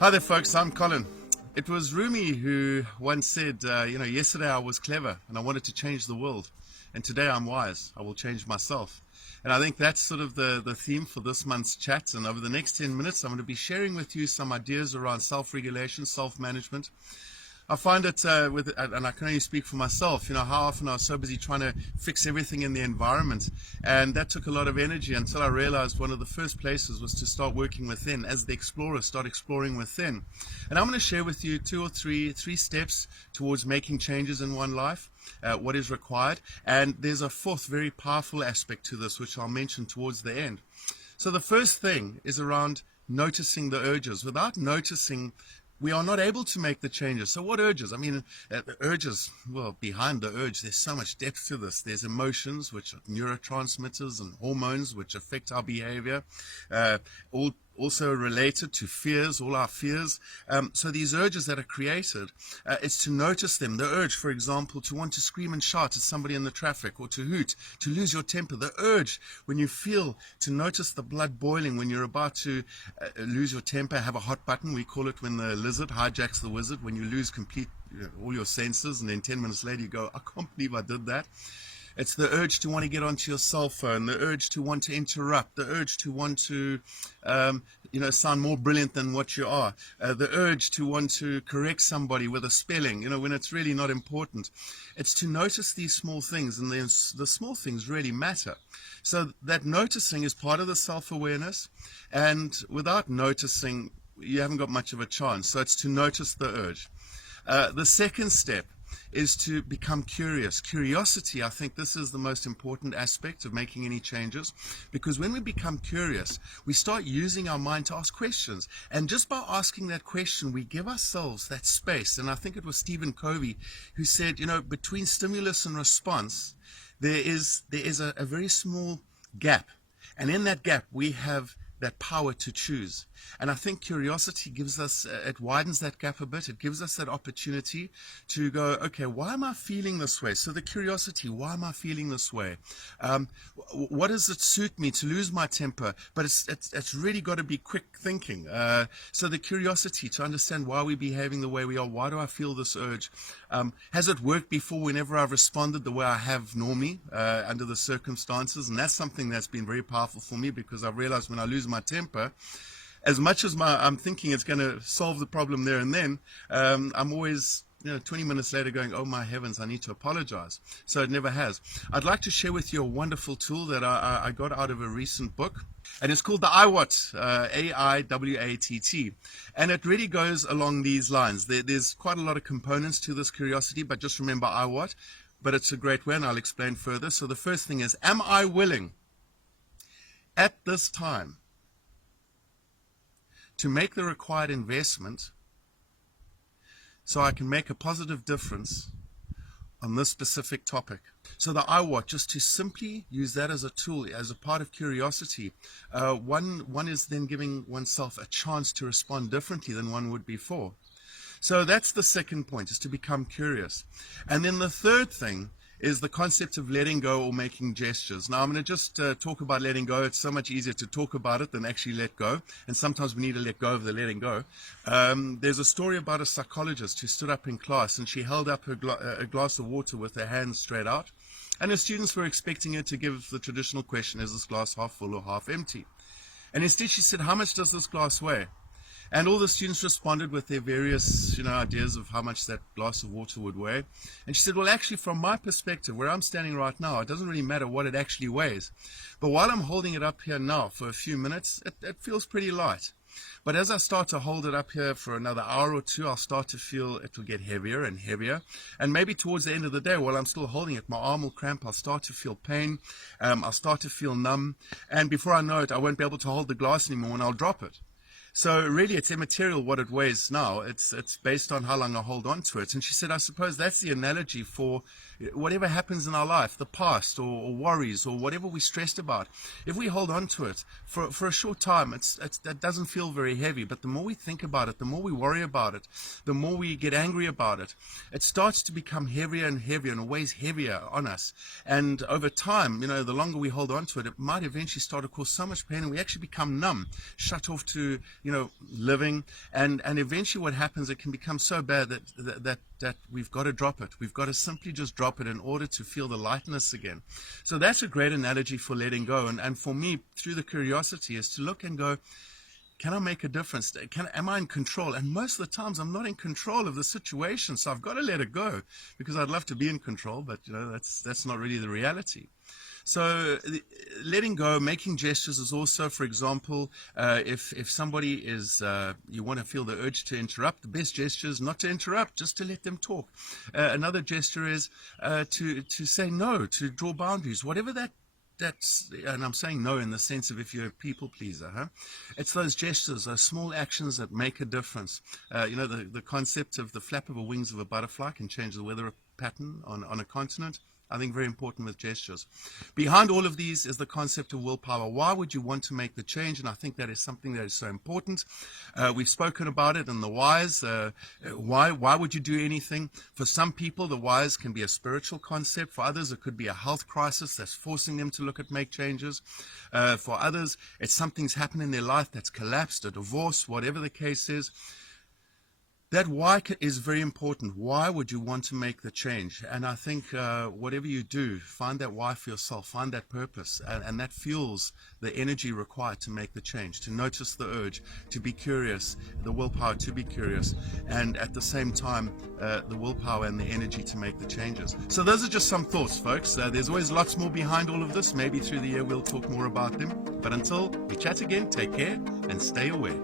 Hi there, folks. I'm Colin. It was Rumi who once said, yesterday I was clever and I wanted to change the world. And today I'm wise. I will change myself. And I think that's sort of the theme for this month's chat. And over the next 10 minutes, I'm going to be sharing with you some ideas around self-regulation, self-management. I find it, and I can only speak for myself, how often I was so busy trying to fix everything in the environment. And that took a lot of energy until I realized one of the first places was to start working within. As the explorer, start exploring within. And I'm going to share with you two or three steps towards making changes in one life, what is required. And there's a fourth very powerful aspect to this, which I'll mention towards the end. So the first thing is around noticing the urges. Without noticing, we are not able to make the changes. So what urges? I mean, the urges, well, behind the urge, there's so much depth to this. There's emotions, which are neurotransmitters, and hormones, which affect our behavior, also related to fears, all our fears. So these urges that are created, it's to notice them. The urge, for example, to want to scream and shout at somebody in the traffic, or to hoot, to lose your temper. The urge, when you feel, to notice the blood boiling when you're about to lose your temper, have a hot button. We call it when the lizard hijacks the wizard, when you lose all your senses, and then 10 minutes later you go, I can't believe I did that. It's the urge to want to get onto your cell phone, the urge to want to interrupt, the urge to want to, sound more brilliant than what you are, the urge to want to correct somebody with a spelling, when it's really not important. It's to notice these small things, and the small things really matter. So that noticing is part of the self-awareness, and without noticing, you haven't got much of a chance. So it's to notice the urge. The second step is to become curious. Curiosity, I think this is the most important aspect of making any changes, because when we become curious, we start using our mind to ask questions. And just by asking that question, we give ourselves that space. And I think it was Stephen Covey who said, between stimulus and response, there is a very small gap. And in that gap, we have that power to choose. And I think curiosity gives us, it widens that gap a bit. It gives us that opportunity to go, okay, why am I feeling this way? So the curiosity, why am I feeling this way? What does it suit me to lose my temper? But it's really got to be quick thinking. So the curiosity to understand why we're behaving the way we are. Why do I feel this urge? Has it worked before whenever I've responded the way I have normally under the circumstances? And that's something that's been very powerful for me, because I've realized when I lose my temper, as much as I'm thinking it's going to solve the problem there and then, I'm always 20 minutes later going, oh my heavens, I need to apologize. So it never has. I'd like to share with you a wonderful tool that I got out of a recent book, and it's called the IWAT, AIWATT. And it really goes along these lines. There's quite a lot of components to this curiosity, but just remember IWAT. But it's a great way, and I'll explain further. So the first thing is, am I willing at this time to make the required investment so I can make a positive difference on this specific topic? So the IWAT, just to simply use that as a tool, as a part of curiosity, one is then giving oneself a chance to respond differently than one would before. So that's the second point, is to become curious. And then the third thing is the concept of letting go or making gestures. Now, I'm going to just talk about letting go. It's so much easier to talk about it than actually let go. And sometimes we need to let go of the letting go. There's a story about a psychologist who stood up in class, and she held up a glass of water with her hands straight out. And her students were expecting her to give the traditional question, is this glass half full or half empty? And instead she said, how much does this glass weigh? And all the students responded with their various, ideas of how much that glass of water would weigh. And she said, well, actually, from my perspective, where I'm standing right now, it doesn't really matter what it actually weighs. But while I'm holding it up here now for a few minutes, it feels pretty light. But as I start to hold it up here for another hour or two, I'll start to feel it will get heavier and heavier. And maybe towards the end of the day, while I'm still holding it, my arm will cramp. I'll start to feel pain. I'll start to feel numb. And before I know it, I won't be able to hold the glass anymore, and I'll drop it. So really, it's immaterial what it weighs now. It's based on how long I hold on to it. And she said, I suppose that's the analogy for whatever happens in our life, the past or worries or whatever we're stressed about. If we hold on to it for a short time, that doesn't feel very heavy. But the more we think about it, the more we worry about it, the more we get angry about it, it starts to become heavier and heavier and weighs heavier on us. And over time, the longer we hold on to it, it might eventually start to cause so much pain, and we actually become numb, shut off to living, and eventually what happens, it can become so bad that we've got to drop it. We've got to simply just drop it in order to feel the lightness again. So that's a great analogy for letting go. And for me, through the curiosity, is to look and go, can I make a difference? Am I in control? And most of the times I'm not in control of the situation, so I've got to let it go, because I'd love to be in control, but that's not really the reality. So letting go, making gestures is also, for example, if somebody is, you want to feel the urge to interrupt, the best gesture is not to interrupt, just to let them talk. Another gesture is to say no, to draw boundaries, whatever that's, and I'm saying no in the sense of if you're a people pleaser, it's those gestures, those small actions that make a difference. The concept of the flap of the wings of a butterfly can change the weather pattern on a continent. I think very important with gestures. Behind all of these is the concept of willpower. Why would you want to make the change? And I think that is something that is so important. We've spoken about it in the whys. Why would you do anything? For some people, the whys can be a spiritual concept. For others, it could be a health crisis that's forcing them to look at make changes. For others, it's something's happened in their life that's collapsed, a divorce, whatever the case is. That why is very important. Why would you want to make the change? And I think whatever you do, find that why for yourself, find that purpose, and that fuels the energy required to make the change, to notice the urge, to be curious, the willpower to be curious, and at the same time, the willpower and the energy to make the changes. So those are just some thoughts, folks. There's always lots more behind all of this. Maybe through the year we'll talk more about them. But until we chat again, take care and stay aware.